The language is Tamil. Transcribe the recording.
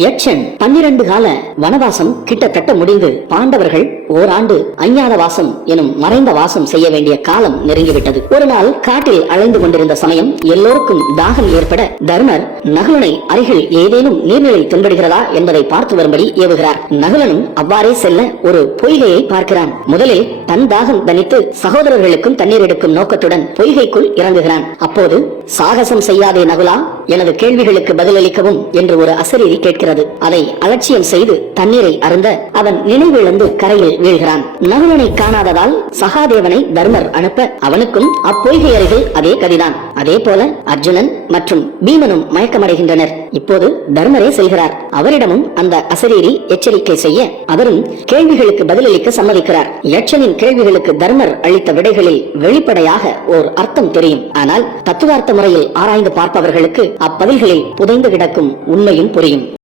யட்சன் 12 கால வனவாசம் கிட்டத்தட்ட முடிந்து பாண்டவர்கள் ஓராண்டு அஞ்ஞாத வாசம் எனும் மறைந்த வாசம் செய்ய வேண்டிய காலம் நெருங்கிவிட்டது. ஒரு நாள் காட்டில் அலைந்து கொண்டிருந்த சமயம் எல்லோருக்கும் தாகம் ஏற்பட தர்மர் நகுலனை அருகில் ஏதேனும் நீர்நிலை தென்படுகிறதா என்பதை பார்த்து வரும்படி ஏவுகிறார். நகுலனும் அவ்வாறே செல்ல ஒரு பொய்கையை பார்க்கிறான். முதலில் தன் தாகம் தனித்து சகோதரர்களுக்கும் தண்ணீர் எடுக்கும் நோக்கத்துடன் பொய்கைக்குள் இறங்குகிறான். அப்போது சாகசம் செய்யாதே நகுலா, எனது கேள்விகளுக்கு பதிலளிக்கவும் என்று ஒரு அசரீரி கேட்கிறது. அதை அலட்சியம் செய்து தண்ணீரை அருந்த அவன் நினைவிழந்து கரையில் வீழ்கிறான். நகுலனை காணாததால் சகாதேவனை தர்மர் அனுப்ப அவனுக்கும் அப்பொய்கை அருகில் அதே கதிதான். அதே போல அர்ஜுனன் மற்றும் பீமனும் மயக்கமடைகின்றனர். இப்போது தர்மரே செல்கிறார். அவரிடமும் அந்த அசரீரி எச்சரிக்கை செய்ய அவரும் கேள்விகளுக்கு பதிலளிக்க சம்மதிக்கிறார். யட்சனின் கேள்விகளுக்கு தர்மர் அளித்த விடைகளில் வெளிப்படையாக ஓர் அர்த்தம் தெரியும். ஆனால் தத்துவார்த்த முறையில் ஆராய்ந்து பார்ப்பவர்களுக்கு அப்பதில்களில் புதைந்து கிடக்கும் உண்மையும் புரியும்.